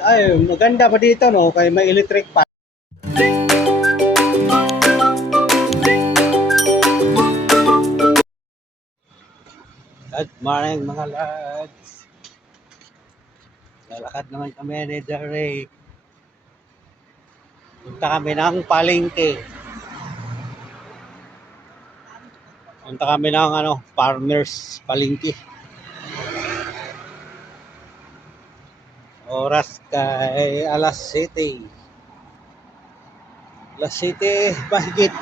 Ay, maganda pa dito, no? Kaya may electric pa. Good morning, mga lads. Lalakad naman kami ni Jerry. Punta kami ng palengke. Punta kami ng farmers palengke. Oras kay alas 7. Alas 7 mahigit.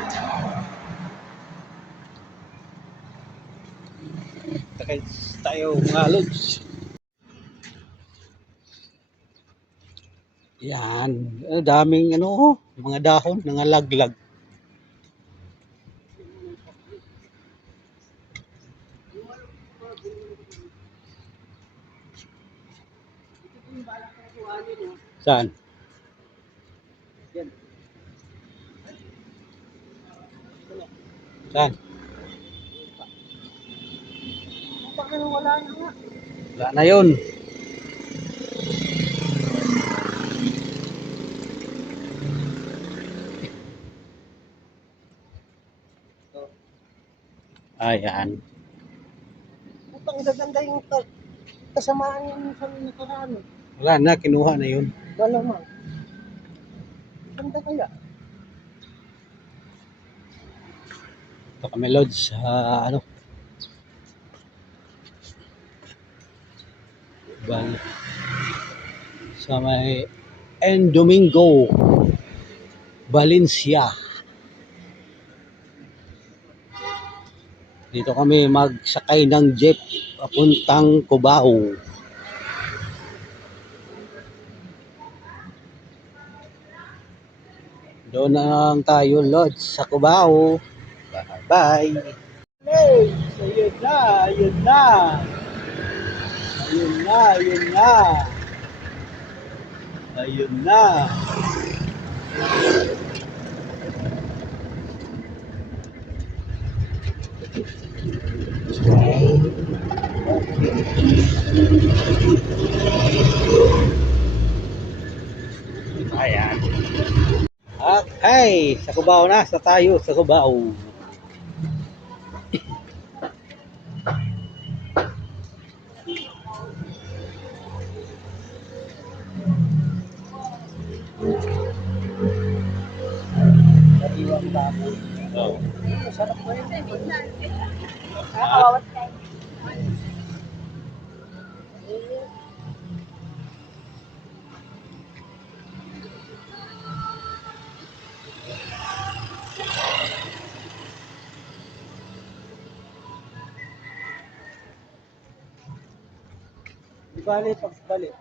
Takay tayo mga lods. Yan, daming mga dahon, nangalaglag. Saan? Saan? Wala na nga. Wala na yun. Ayan. Ang gaganda yung kasamaan yung sa nakaraan. Wala na, kinuha na yun. Wala man. Ganda kaya. Ito kami lods sa sa may Domingo, Valencia. Dito kami magsakay ng jeep papuntang Cubao. Doon na lang tayo lods sa Cubao. Bye. Hey, so yun na, yun na. Ayun na, ayun na. Ayun na. Ayan. Okay, sa Cubao na, sa tayo sa Cubao. Sariwang baboy. Oh. Masarap ba yun? Nakakawawat kayo. Bali, pagbalik.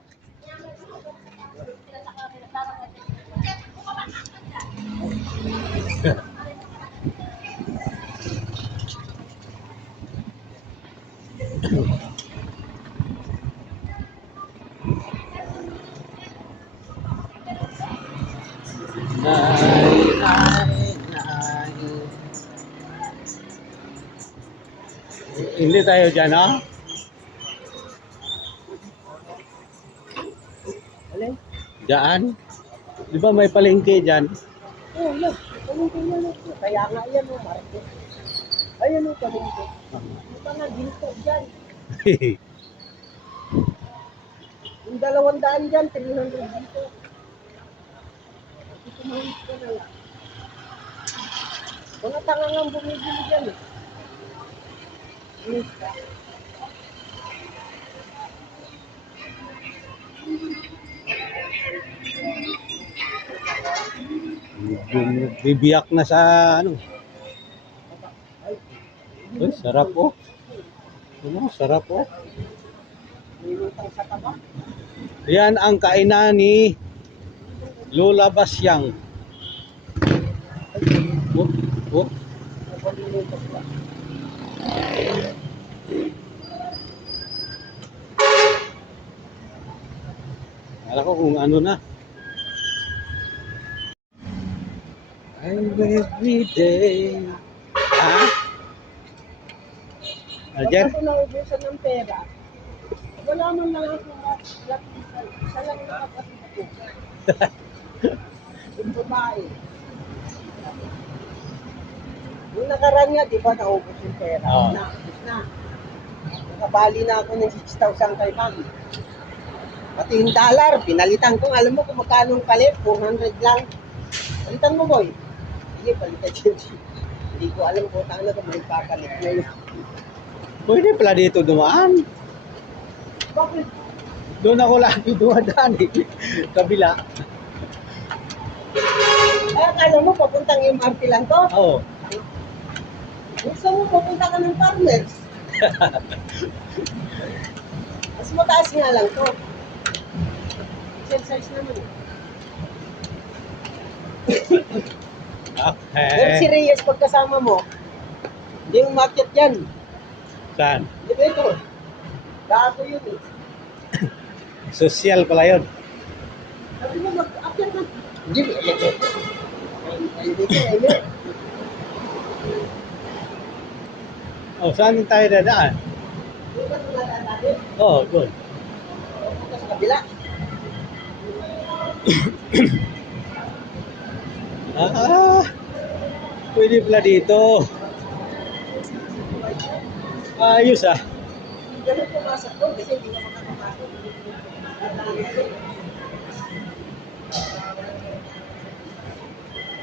Hindi tayo dyan, ha? Alin? Dyan? Di ba may palengke dyan? Oo, yan. Palengke yan. Kaya nga yan, market. Ayan o, palengke. Ito nga, ginto dyan. Yung 200 dyan, 300 dito. Ito mahit ka na lang. Mga tangangang bumibili dyan eh. Mahit ka. Bibiyak na sa Uy, sarap oh. Sarap oh. Nilutang sa taba. Yan ang kainan ni Lola Basyang. Oh, oh. Nilutang pa. Alam ko kung ano na. Every day. Ha? Alger? Pagka naubusan ng pera, Wala man lang akong lapisan. Isa lang yung kapatid ko. Yung babae. Yung nakaraan nga, di ba, naubos yung pera. Oo. Naubos na. Nakabali na ako ng 6,000 kay ma'am. Pati yung dollar, pinalitan ko. Alam mo kung magkano ang palit? 400 lang. Palitan mo, boy. Sige, palitan siya. Hindi ko alam kung tanga kung may papalit ngayon. Pwede pala dito dumaan. Bakit? Doon ako lagi dumadaan eh. Kabila. Ay, akala mo, papuntang MRT lang to? Oo. Gusto mo, papunta ka ng Farmers. Mas mataas nga lang to. Exercise naman. Pero si Okay. Reyes, pagkasama mo, hindi yung market yan. Saan? Di ba ito? Gago yun eh. Social pala yun. Sabi mo, mag-akyat na. Hindi, hindi ko alam. Oh, saan tayo dadaan? Hindi ka tumadaan natin. Oo, doon. Punta sa kabila. Pwede pala dito. Ayos ah. Ganun pumasok doon kasi hindi ka makakapasok.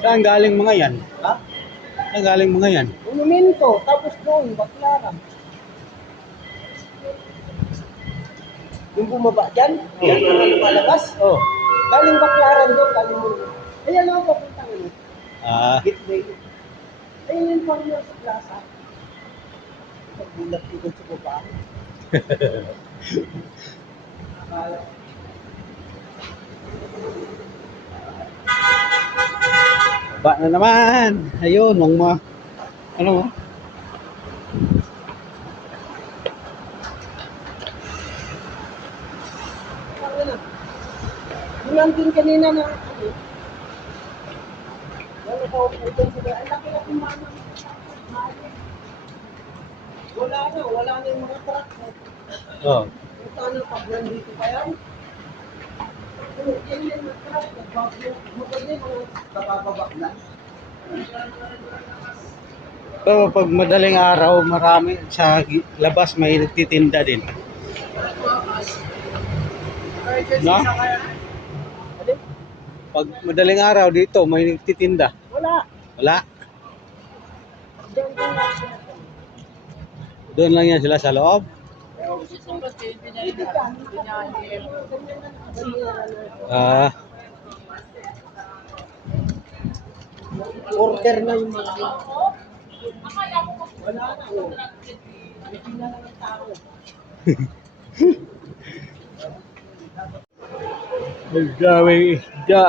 Saan galing mga yan? Ha? Saan galing mga yan? Monumento, tapos doon, Baclaran. Yung bumaba dyan, yan ang lumalabas. Oh. Galing Baclaran doon, galing Monumento. Ayan lang papunta ngayon. Gateway. Ayun yung Farmer sa plaza. Pagbulat dito sa baba. Ba na naman. Ayun, nung ano? Yung nandun kanina na ano. Wala ka ako doon sa ang laki-laki mama. Wala na yung mga truck. Oh. Paano pag nandito pa yan? Yan yung mga truck. Maganda yung mga bababak na. So, pag madaling araw, marami sa labas may nagtitinda din. No? Pag madaling araw dito, may nagtitinda. Wala. Wala. Diyan ko lang siya. Doon lang yan sila sa loob. Hindi ka. Ah, Order na yung mga wala na. Hindi na lang ang tao. may daming isda.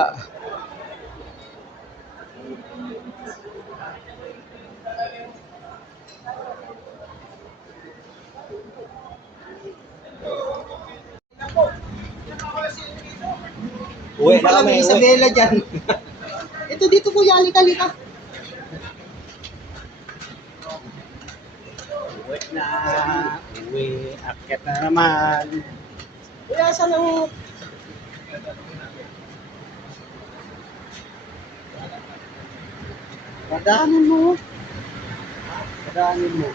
Uwi na Wala kami. may Isabela dyan. Ito dito kuya, halika. Uwi na. Uwi. Akyat na naman. Kuya, saan ang... Padaanin mo. Padaanin mo.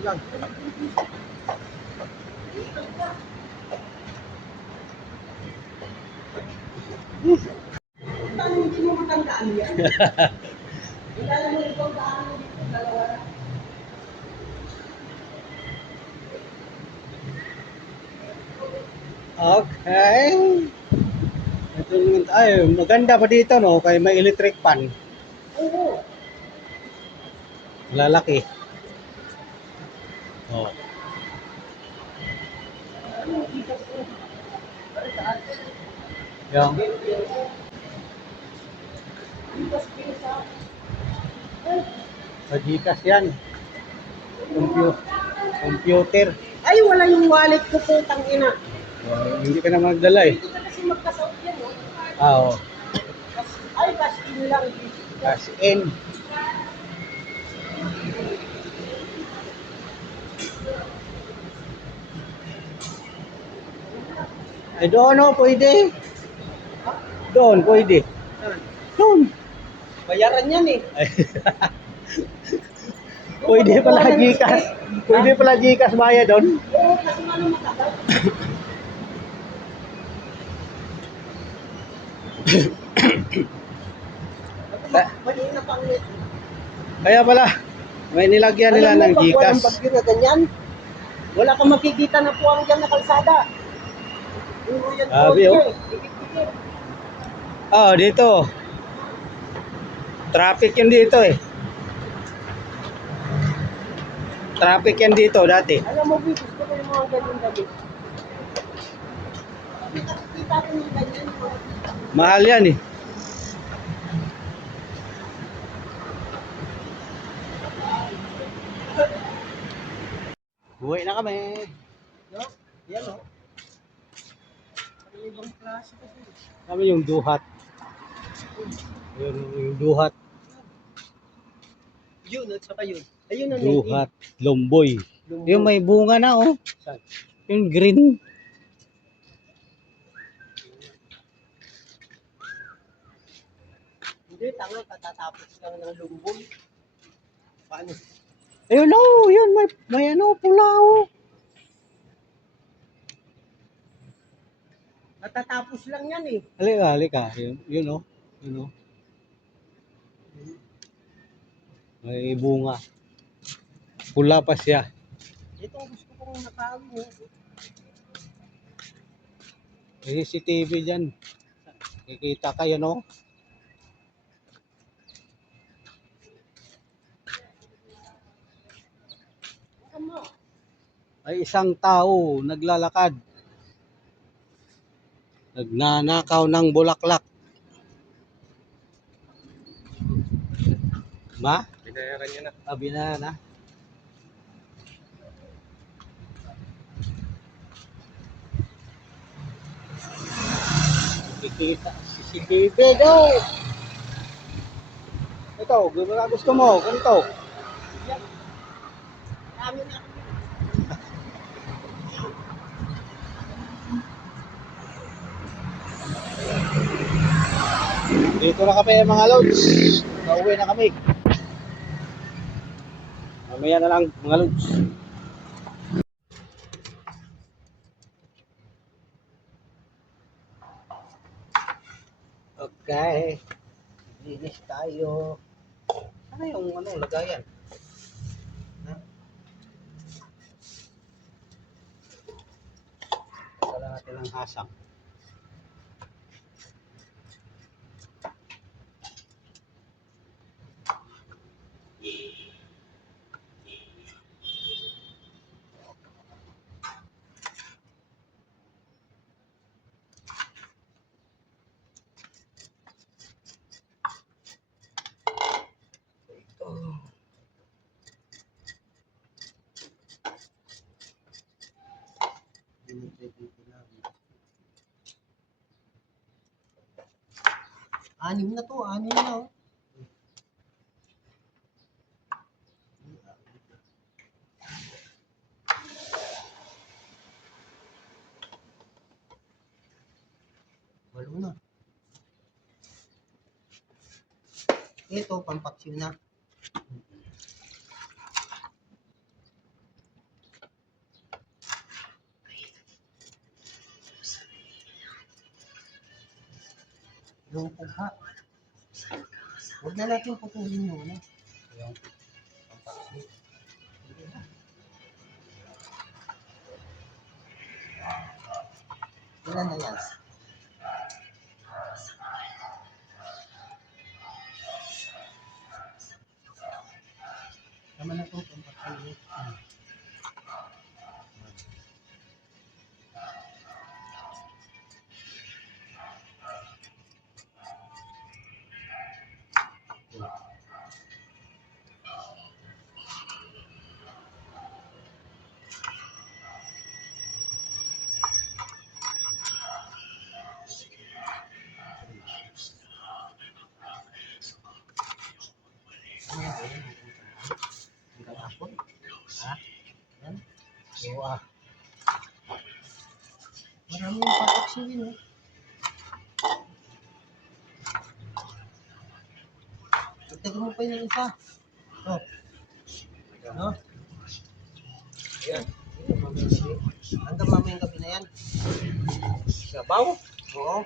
Lang. Paano hindi mo matandaan yan? Ilala mo itong daan dito, dalawa na. Okay. Ito naman tayo. Maganda pa dito, no? Kaya may electric pan. Oo. Lalaki. Oh. Yung. Pajikas yan. Computer. Ay, wala yung wallet ko, putang ina. Hindi ka na magdala eh. Hindi ka kasi magkasaot yan, no? Oo. Ay, cash in lang. Cash in. Eh doon o, pwede. Doon, pwede. Saan? Doon. Bayaran yan eh. Ay, pwede pala Gcash. Pwede pala Gcash bayad doon. Oo, kasi nga naman matagal. Mahina pang net. Kaya pala, may nilagyan nila ng Alam mo, pag walang Gcash. bagyo na ganyan, wala kang makikita na puwang dyan na kalsada. Puro yan Sabi, kotse, oh. dikit-dikit. Oh, dito. Traffic yun dito eh. Traffic yan dito dati. Alam mo, Vic, gusto ko yung mga ganyan gabi. Kita ko yung ganyan. Mahal yan eh. Uwi na kami. No? Yan o. Ang ibang klase kasi. Kami yung duhat. Yung duhat. Yun, at saka yun. Ayun ang Duhat. Lomboy. Lumboy. Yung may bunga na oh. Saan? Yung green. Hindi, tanga, katatapos lang ng lumboy. Paano? Ayun oh, yun may ano pula oh. Katatapos lang yan eh. Halika, halika. Yun oh. Yun oh. May bunga. Pula pa siya. Itong gusto kong nakawin eh. May CCTV dyan. Kikita kayo no? Ano? Ay isang tao naglalakad. Nagnanakaw ng bulaklak. Ma? Binayaran niya na. Sabi na. Kikita CCTV daw. Ito, gusto mo, ganito. Dami na. Dito na kami mga lods. Nauwi na kami. Mamaya na lang mga lods. Okay. Linis tayo. Ano yung lagayan? Ha? Wala natin ang hasang. Anim na to, anim na oh. Walo na. Ito, pampaksiw na. Yung pugha. Huwag na natin putulin yun. Yung pampaksiw. Hindi na. Ilan na yan? Tama na ito, pampaksiw. Hanggang hapon. Ha? Yan. So, Marami yung papaksiwin eh. Dagdagan mo pa yung isa. Oh. No? Ayan. Hanggang mamayang gabi na yan. Sabaw? Oo.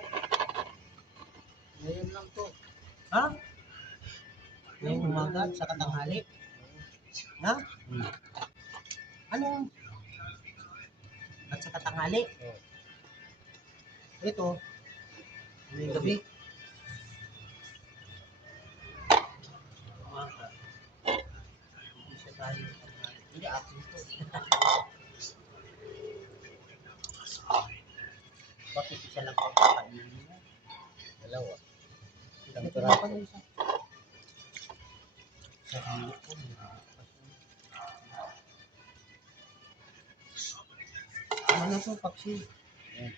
Ngayon lang to. Ha? Ngayong umaga at sa katanghali. Ha? Ano? At sa katanghali. Ito. Ngayong gabi. Umaga. Hindi siya tayo. Hindi akin to. Bakit isa lang ang kakainin mo? Dalawa. Isang Ito piraso. pa yung isa. Sa hilo ko. Ano na to, paksi? Ayan.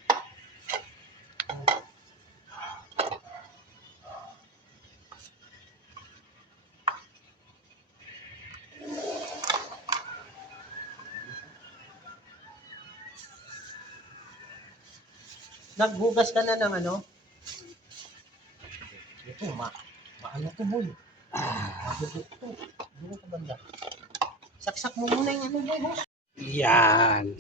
Naghugas ka na ng ano? Ito, maano to boy? Mabuto to. Dito ka banda. Saksak mo muna yung ano boy, boss. Yan.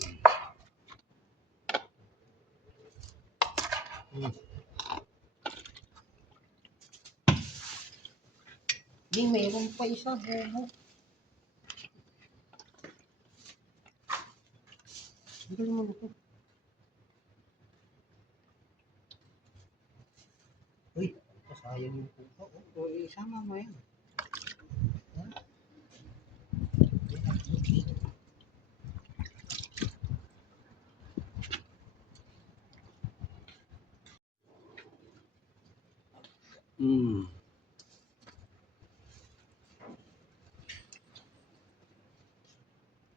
Di, mayroon pa isa, bobo. Hindi mo na to. Uy, kasayang yung pupa. Oh. O, isama mo yan. Mm.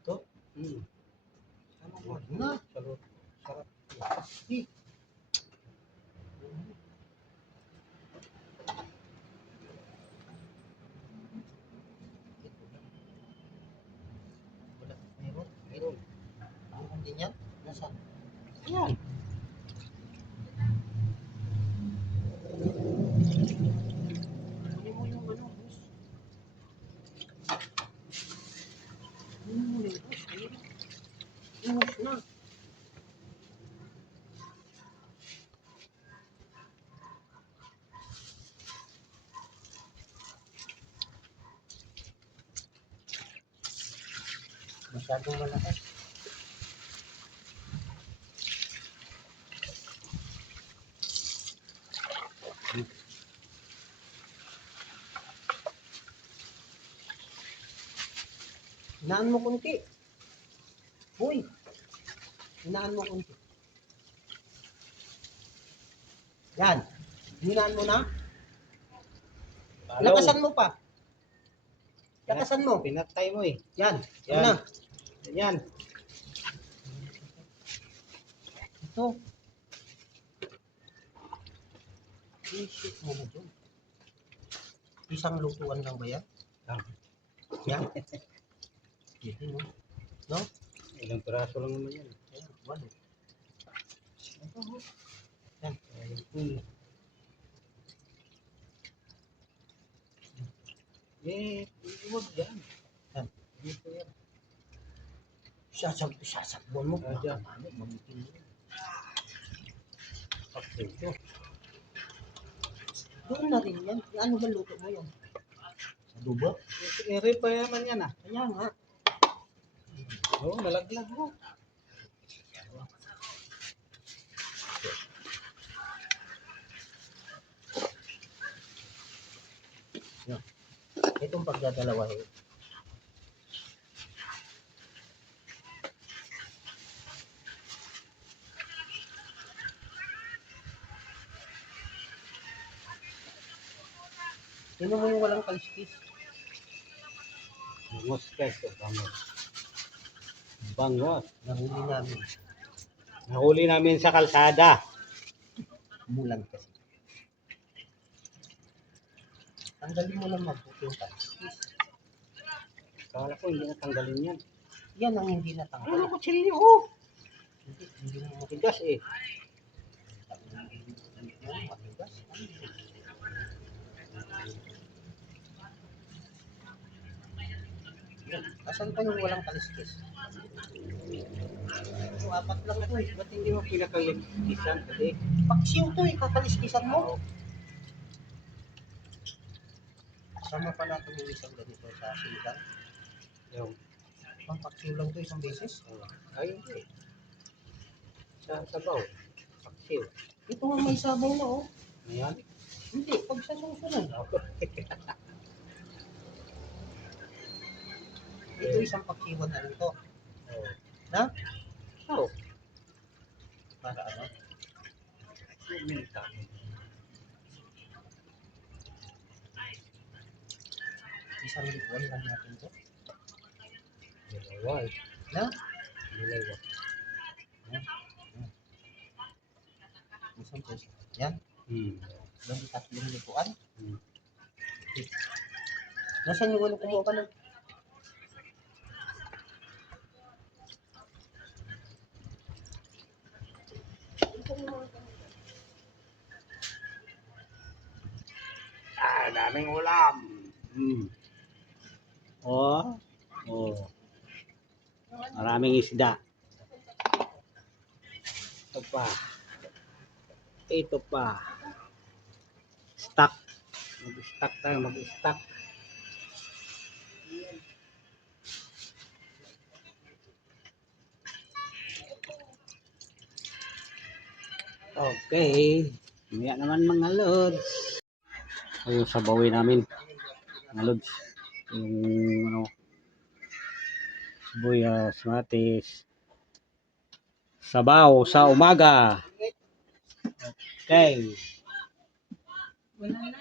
Ito? Mm. Sama mo. Wag na. Sarap. Sarap. Di. Wala. Mayroon? Mayroon. Mayroon din yan? Nasaan? Yan. Kunin mo yung ano, boss. Kunin mo yung boss. Ayun. Iwas na. Masyadong malaki. Hinaan mo kunti. Uy. Hinaan mo kunti. Yan. Hinaan mo na. Palaw. Lakasan mo pa. Lakasan mo. Pinatay mo eh. Yan. Yan Yan. na. Yan. Ito. I-shoot mo na dyan. Isang lutuan lang ba yan? Yan. Dito, no? No? Ilang piraso lang naman yan. Ayan, walo. Ito, no? Yan. Eh, huwag yan. Yan. Dito yan. Sasagbuan mo. Ah, dyan. Ano, mamutin mo. Okay. Ito. Doon na rin yan. Ano ba luto mo yan? Adobo? Ere pa naman yan ah. Kaya nga. Oo, nalaglag mo. Itong pagdadalawahin. Sino mo yung walang kaliskis? Bangos guys. Bangos. Bangos. Nahuli namin. Nahuli namin sa kalsada. Bulan kasi. Tanggalin mo lang mabuti yung kaliskis. Kala ko hindi natanggalin yan. Yan ang hindi natanggal. Ano ko chili? Oh! Hindi mo Tigas eh. matigas. Yan. Asan pa yung walang kaliskis? So, apat lang ito eh. Ba't hindi mo pinakalikisan? Kasi, Paksiw to eh, kakaliskisan mo. Sama pa natin yung isang ganito sa silitan. yung, Pampaksiw lang to isang beses. ay, hindi. Sa sabaw. Paksiw. Ito nga may sabaw na oh. Ayan. Hindi, pag sa susunod. Ito isang paksiwan na rin to. Na? Oh. Para ano? Minta. Isang likuan lang natin to. Dalawa eh. Na? Dalawa. Isang beses. Yan. Bali tatlong likuan. Nasaan yung kumuha ka ng? Daming ulam. Oh. Oh. Maraming isda. Ito pa. Ito pa. Stock. Mag-stock tayo, mag-stock. Okay. Maya naman mga lods. Ayun sa bawi namin. Mga lods. Yung ano. Sibuyas, matis. Sabaw sa umaga. Okay. Wala na.